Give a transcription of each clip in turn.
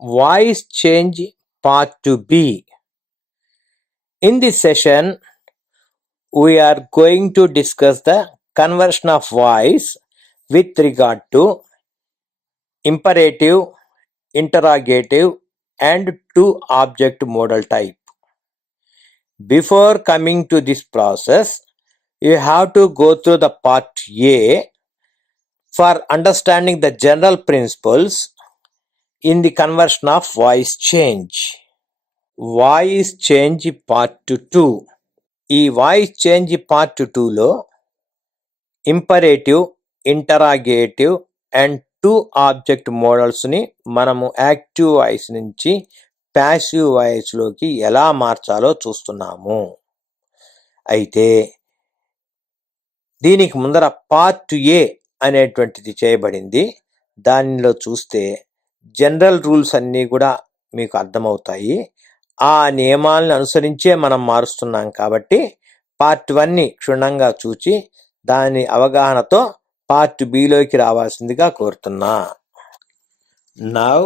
Voice change part 2b. In this session, we are going to discuss the conversion of voice with regard to imperative, interrogative, and to object modal type. Before coming to this process, you have to go through the part A for understanding the general principles in the conversion of voice change. Voice change part 2. ఈ voice change part 2లో imperative, interrogative and two object మోడల్స్ని మనము active voice నుంచి passive వాయిస్లోకి ఎలా మార్చాలో చూస్తున్నాము. అయితే దీనికి ముందర పార్ట్ ఏ అనేటువంటిది చేయబడింది. దానిలో చూస్తే జనరల్ రూల్స్ అన్నీ కూడా మీకు అర్థమవుతాయి. ఆ నియమాలను అనుసరించే మనం మారుస్తున్నాం కాబట్టి పార్ట్ 1ని క్షుణ్ణంగా చూచి దాని అవగాహనతో పార్ట్ బిలోకి రావాల్సిందిగా కోరుతున్నా. Now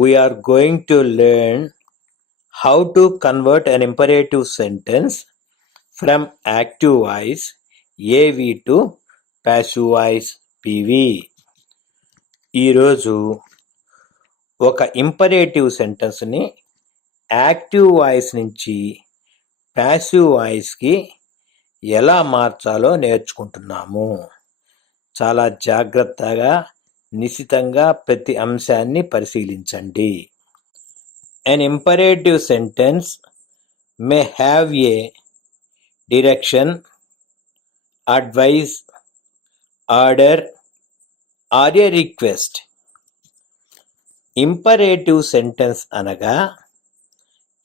we are going to learn how to convert an imperative sentence from active voice AV to passive voice PV. ఈరోజు ఒక ఇంపరేటివ్ సెంటెన్స్ని యాక్టివ్ వాయిస్ నుంచి ప్యాసివ్ వాయిస్కి ఎలా మార్చాలో నేర్చుకుంటున్నాము. చాలా జాగ్రత్తగా నిశితంగా ప్రతి అంశాన్ని పరిశీలించండి. An imperative sentence may have a direction, advice, order or a request. Imperative sentence అనగా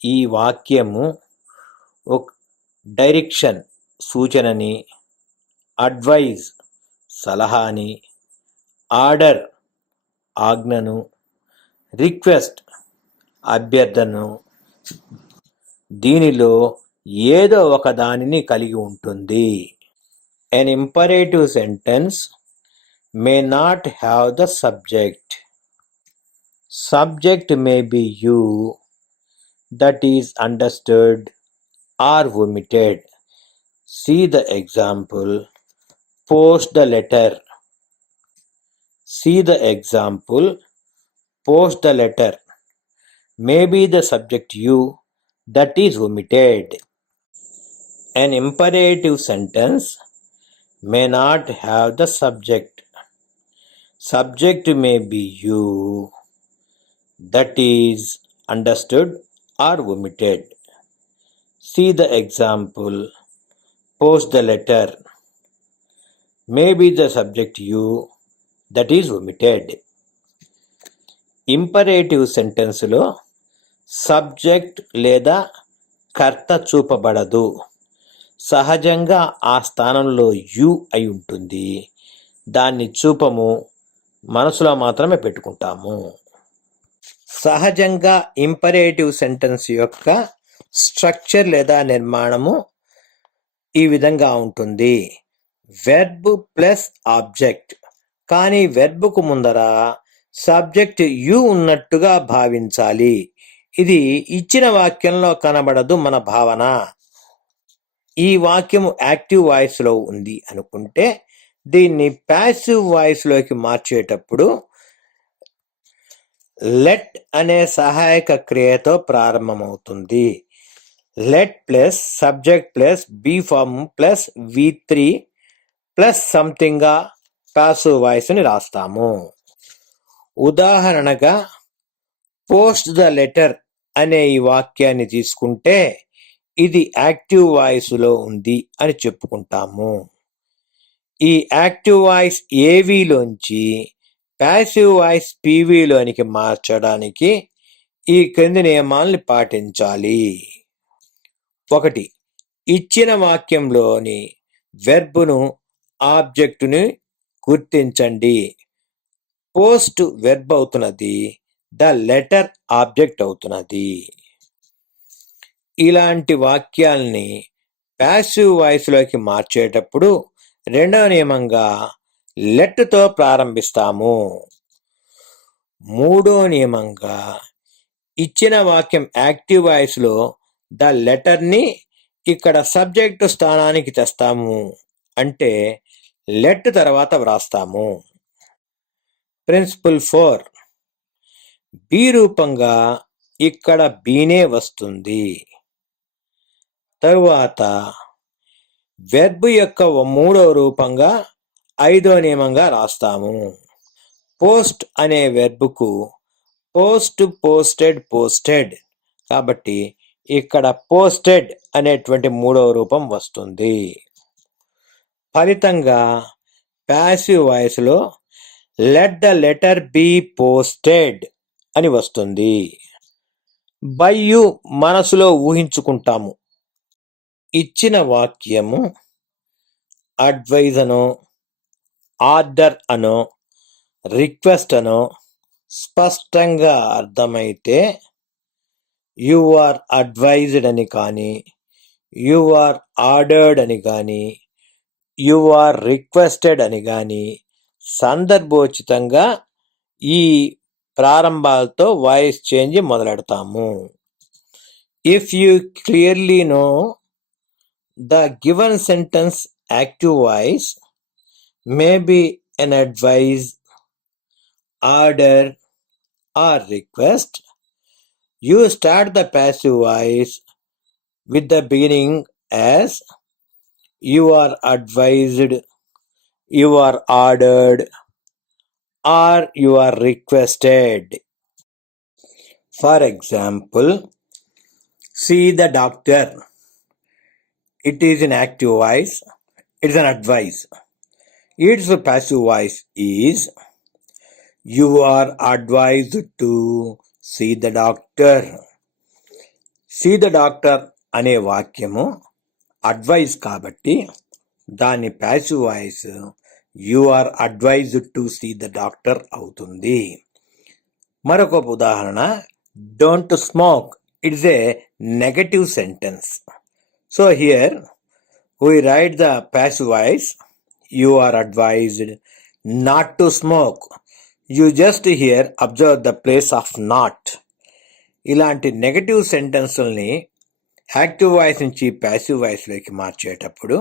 ఈ వాక్యము ఒక డైరెక్షన్ సూచనని, అడ్వైజ్ సలహాని, ఆర్డర్ ఆజ్ఞను, రిక్వెస్ట్ అభ్యర్థనను దీనిలో ఏదో ఒక దానిని కలిగి ఉంటుంది. An imperative sentence may not have the subject. Subject may be you, that is understood or omitted. See the example. Post the letter. See the example. Post the letter. May be the subject you, that is omitted. An imperative sentence may not have the subject. Subject may be you, that is understood or omitted. See the example. Post the letter. May be the subject you, that is omitted. Imperative సెంటెన్స్లో subject లేదా కర్త చూపబడదు. సహజంగా ఆ స్థానంలో you అయి ఉంటుంది. దాన్ని చూపము, మనసులో మాత్రమే పెట్టుకుంటాము. సహజంగా ఇంపరేటివ్ సెంటెన్స్ యొక్క స్ట్రక్చర్ లేదా నిర్మాణము ఈ విధంగా ఉంటుంది. Verb plus object. కానీ వెర్బ్కు ముందర సబ్జెక్ట్ యు ఉన్నట్టుగా భావించాలి. ఇది ఇచ్చిన వాక్యంలో కనబడదు మన భావన. ఈ వాక్యము యాక్టివ్ వాయిస్లో ఉంది అనుకుంటే దీన్ని ప్యాసివ్ వాయిస్లోకి మార్చేటప్పుడు లెట్ అనే సహాయక క్రియతో ప్రారంభమవుతుంది. Let plus subject plus be form plus V3 plus సంథింగ్గా ప్యాసివ్ వాయిస్ని రాస్తాము. ఉదాహరణగా పోస్ట్ ద లెటర్ అనే ఈ వాక్యాన్ని తీసుకుంటే ఇది యాక్టివ్ వాయిస్లో ఉంది అని చెప్పుకుంటాము. ఈ యాక్టివ్ వాయిస్ ఏవీలోంచి ప్యాసివ్ వాయిస్ పీవీలోనికి మార్చడానికి ఈ క్రింది నియమాల్ని పాటించాలి. 1. ఇచ్చిన వాక్యంలోని వెర్బ్ను, ఆబ్జెక్టుని గుర్తించండి. పోస్ట్ వెర్బ్ అవుతున్నది, ద లెటర్ ఆబ్జెక్ట్ అవుతున్నది. ఇలాంటి వాక్యాల్ని ప్యాసివ్ వాయిస్లోకి మార్చేటప్పుడు రెండవ నియమంగా లెట్తో ప్రారంభిస్తాము. మూడో నియమంగా ఇచ్చిన వాక్యం యాక్టివ్ వాయిస్లో ద లెటర్ని ఇక్కడ సబ్జెక్టు స్థానానికి తెస్తాము, అంటే లెట్ తర్వాత వ్రాస్తాము. ప్రిన్సిపల్ 4, బి రూపంగా ఇక్కడ బీనే వస్తుంది. తరువాత వెర్బ్ యొక్క మూడో రూపంగా ఐదో నియమంగా రాస్తాము. పోస్ట్ అనే వెర్బ్కు పోస్ట్, పోస్టెడ్, పోస్టెడ్, కాబట్టి ఇక్కడ పోస్టెడ్ అనేటువంటి మూడవ రూపం వస్తుంది. ఫలితంగా ప్యాసివ్ వాయిస్లో let the letter be posted అని వస్తుంది. బై యు మనసులో ఊహించుకుంటాము. ఇచ్చిన వాక్యము అడ్వైజ్ అనో, ఆర్డర్ అనో, రిక్వెస్ట్ అనో స్పష్టంగా అర్థమైతే యు ఆర్ అడ్వైజ్డ్ అని కానీ, యు ఆర్ ఆర్డర్డ్ అని కానీ, యు ఆర్ రిక్వెస్టెడ్ అని కానీ సందర్భోచితంగా ఈ ప్రారంభాలతో వాయిస్ చేంజ్ మొదలెడతాము. If you clearly know the given sentence active voice may be an advice, order or request, you start the passive voice with the beginning as you are advised, you are ordered, or you are requested. For example, see the doctor. It is an active voice. It is an advice. Its passive voice is you are advised to see the doctor. See the doctor అనే వాక్యము advise కాబట్టి దాని passive voice you are advised to see the doctor అవుతుంది. మరొక ఉదాహరణ, don't smoke. It's a negative sentence. So here we write the passive voice, you are advised not to smoke. You just here observe the place of not. ఇలాంటి negative సెంటెన్సుల్ని active voice నుంచి passive వాయిస్లోకి మార్చేటప్పుడు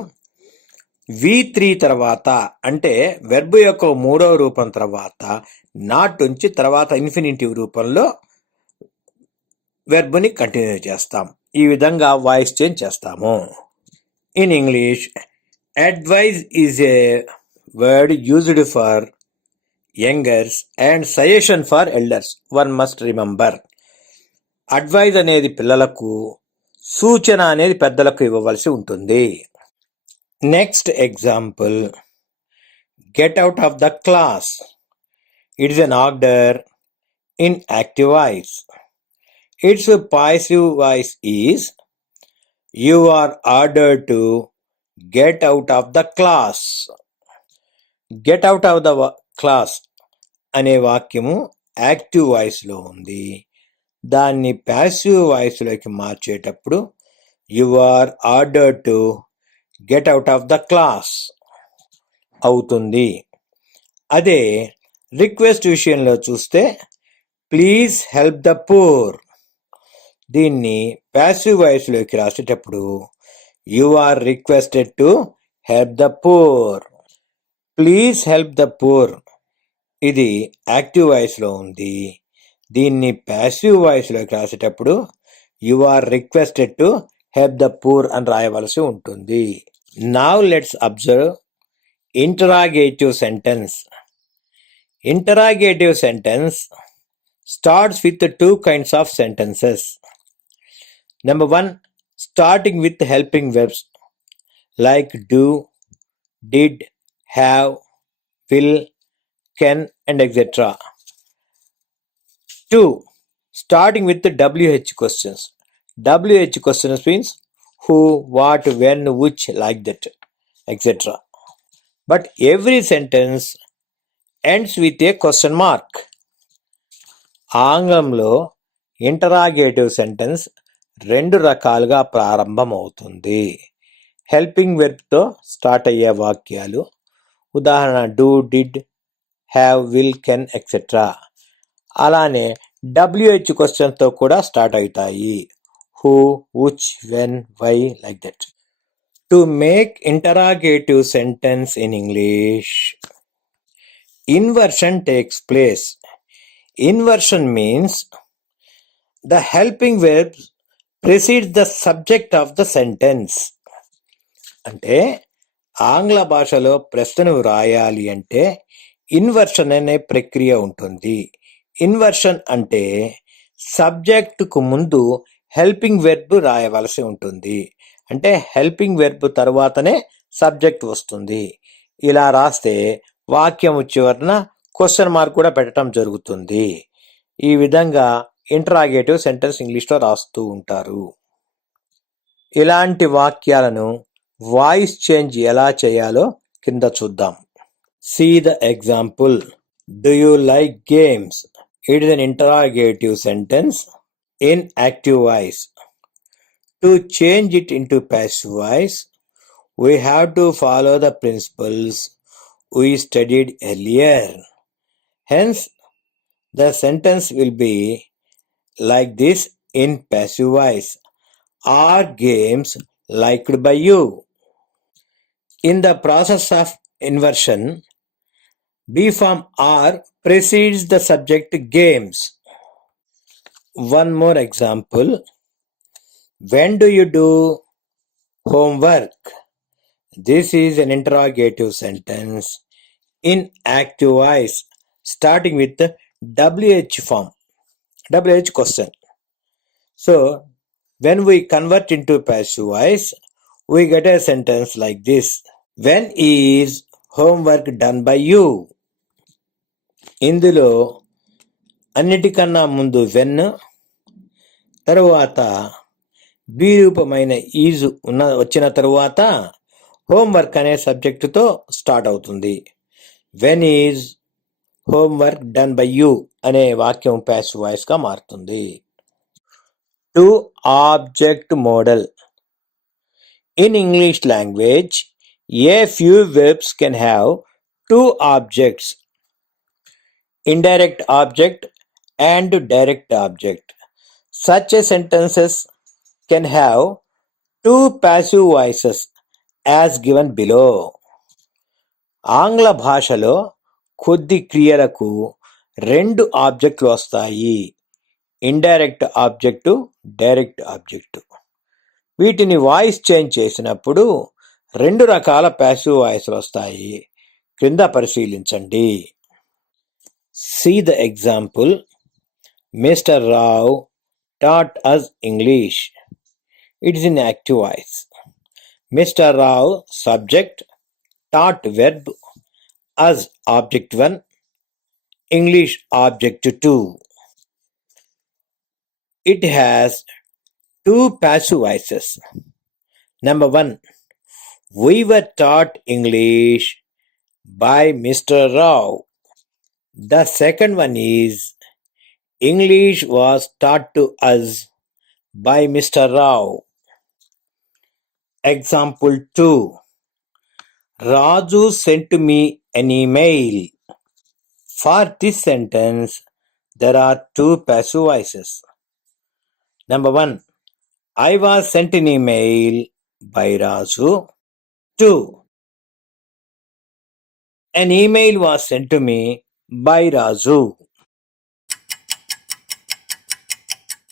V3 తర్వాత, అంటే verb యొక్క మూడవ రూపం తర్వాత not ఉంచి తర్వాత ఇన్ఫినిటివ్ రూపంలో వెర్బ్ని కంటిన్యూ చేస్తాం. ఈ విధంగా వాయిస్ చేంజ్ చేస్తాము. In English, advise is a word used for youngers and suggestion for elders. One must remember. Advise అనేది పిల్లలకు, సూచన అనేది పెద్దలకు ఇవ్వవలసి ఉంటుంది. Next example, get out of the class. It is an order in active voice. Its passive voice is you are ordered to get out of the class. Get out of the class అనే వాక్యము active వాయిస్లో ఉంది. దాన్ని passive వాయిస్లోకి మార్చేటప్పుడు you are ordered to get out of the class అవుతుంది. అదే request విషయంలో చూస్తే ప్లీజ్ హెల్ప్ ద పూర్. దీన్ని ప్యాసివ్ వాయిస్లోకి రాసేటప్పుడు you are requested to help the poor. Please help the poor ఇది యాక్టివ్ వాయిస్లో ఉంది. దీన్ని ప్యాసివ్ వాయిస్లోకి రాసేటప్పుడు you are requested to help the poor అని రాయవలసి ఉంటుంది. Now let's observe interrogative sentence. Interrogative sentence starts with the two kinds of sentences. Number 1, starting with helping verbs like do, did, have, will, can, and etc. 2, starting with the WH questions. WH questions means who, what, when, which, like that, etc. But every sentence ends with a question mark. ఆంగ్లంలో interrogative sentence 2 రకాలుగా ప్రారంభమవుతుంది. Helping వెర్బ్తో start అయ్యే వాక్యాలు, ఉదాహరణ do, did, have, will, can, etcetera. అలానే WH క్వశ్చన్తో కూడా start అవుతాయి. Who, which, when, why, like that. To make interrogative sentence in English, inversion takes place. Inversion means the helping verb precedes the subject of the sentence. అంటే ఆంగ్ల భాషలో ప్రశ్నను వ్రాయాలి అంటే inversion అనే ప్రక్రియ ఉంటుంది. ఇన్వర్షన్ అంటే సబ్జెక్టుకు ముందు హెల్పింగ్ వెర్బ్ రాయవలసి ఉంటుంది. అంటే హెల్పింగ్ వెర్బ్ తర్వాతనే సబ్జెక్ట్ వస్తుంది. ఇలా రాస్తే వాక్యం చివరన క్వశ్చన్ మార్క్ కూడా పెట్టడం జరుగుతుంది. ఈ విధంగా ఇంటరాగేటివ్ సెంటెన్స్ ఇంగ్లీష్లో రాస్తూ ఉంటారు. ఇలాంటి వాక్యాలను వాయిస్ చేంజ్ ఎలా చేయాలో కింద చూద్దాం. See the example. Do you like games? It is an interrogative sentence in active voice. To change it into passive voice, we have to follow the principles we studied earlier. Hence, the sentence will be like this in passive voice. Are games liked by you? In the process of inversion, B form are precedes the subject games. One more example. When do you do homework? This is an interrogative sentence in active voice starting with the WH form, WH question. So, when we convert into passive voice, we get a sentence like this. When is homework done by you? ఇందులో అన్నిటికన్నా ముందు when, తరువాత B రూపమైన is వచ్చిన తరువాత homework అనే సబ్జెక్టుతో start అవుతుంది. When is homework done by you అనే వాక్యం ప్యాసివ్ వాయిస్గా మారుతుంది. To object model. In English language, a few verbs can have two objects, indirect object and direct object. Such a sentences can have two passive voices as given below. ఆంగ్ల భాషలో కొద్ది క్రియలకు రెండు ఆబ్జెక్టులు వస్తాయి, indirect object, direct object. వీటిని voice change చేసినప్పుడు రెండు రకాల ప్యాసివ్ వాయిస్లు వస్తాయి. క్రింద పరిశీలించండి. See the example. Mr. Rao taught us English. It is in active voice. Mr. Rao subject, taught verb, us object 1, English object 2. It has two passive voices. Number 1, we were taught English by Mr. Rao. The second one is English was taught to us by Mr. Rao. Example 2. Raju sent me an email. For this sentence, there are two passive voices. Number 1, I was sent an email by Raju. 2, an email was sent to me by Raju.